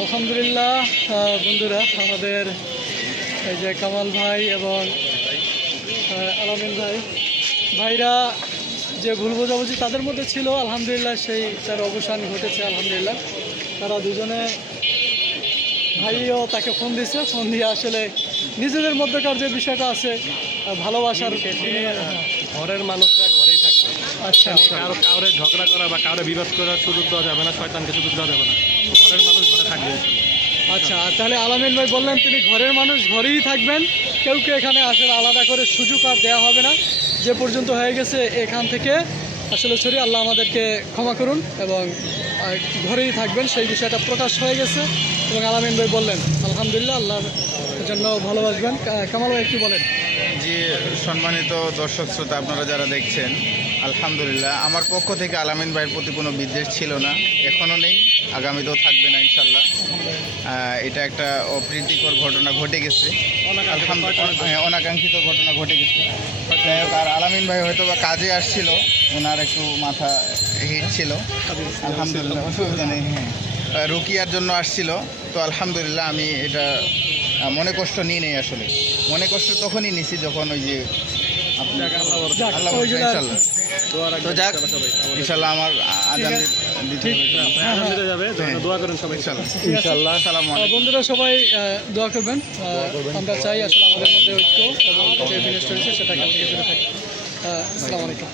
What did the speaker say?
আলহামদুলিল্লাহ বন্ধুরা, আমাদের এই যে কামাল ভাই এবং আলামিন ভাইরা যে ভুল বোঝাবুঝি তাদের মধ্যে ছিল, আলহামদুলিল্লাহ সেই তার অবসান ঘটেছে। আলহামদুলিল্লাহ তারা দুজনে, ভাইও তাকে ফোন দিয়েছে, ফোন দিয়ে আসলে নিজেদের মধ্যকার যে বিষয়টা আছে ভালোবাসার ঘরের মানুষরা ঘরেই থাকবে। আচ্ছা কাউরে ঝগড়া করা বা কাউরে বিবাদ করার সুযোগ দেওয়া যাবে না, শয়তানকে সুযোগ দেওয়া যাবে না। ঘরের মানুষ ঘরে থাকবে। আচ্ছা, তাহলে আলামিন ভাই বললেন তিনি ঘরের মানুষ ঘরেই থাকবেন, কেউ এখানে আসলে আলাদা করে সুযোগ আর দেওয়া হবে না। যে পর্যন্ত হয়ে গেছে এখান থেকে আসলে সরি, আল্লাহ আমাদেরকে ক্ষমা করুন এবং ঘরেই থাকবেন, সেই বিষয়টা প্রকাশ হয়ে গেছে। এবং আলামিন ভাই বললেন আলহামদুলিল্লাহ আল্লাহর জন্য ভালোবাসবেন। কামাল ভাই একটু বলেন। জি, সম্মানিত দর্শক শ্রোতা, আপনারা যারা দেখছেন, আলহামদুলিল্লাহ আমার পক্ষ থেকে আলামিন ভাইয়ের প্রতি কোনো বিদ্বেষ ছিল না, এখনও নেই, আগামীতেও থাকবে না ইনশাল্লাহ। এটা একটা অপ্রীতিকর ঘটনা ঘটে গেছে, অনাকাঙ্ক্ষিত ঘটনা ঘটে গেছে। যাই হোক, আর আলামিন ভাই হয়তো বা কাজে আসছিল, ওনার একটু মাথা হিট ছিল, আলহামদুলিল্লাহ অসুবিধা নেই। হ্যাঁ, রুকিয়ার জন্য আসছিল, তো আলহামদুলিল্লাহ আমি এটা মনে কষ্ট নিই নেই। আসলে মনে কষ্ট তখনই নিছি যখন ওই যে আল্লাহ ইনশাল্লাহ। তো যাক, ইনশাল্লাহ আমার আজান দিতে যাবে, দোয়া করেন সবাই ইনশাল্লাহ। আসসালামু আলাইকুম বন্ধুরা, সবাই দোয়া করবেন। আমরা চাই আসলে আমাদের মধ্যে ঐক্য এবং যে বিনষ্ট হয়েছে সেটা কালকে ফিরে থাকে। আসসালামু আলাইকুম।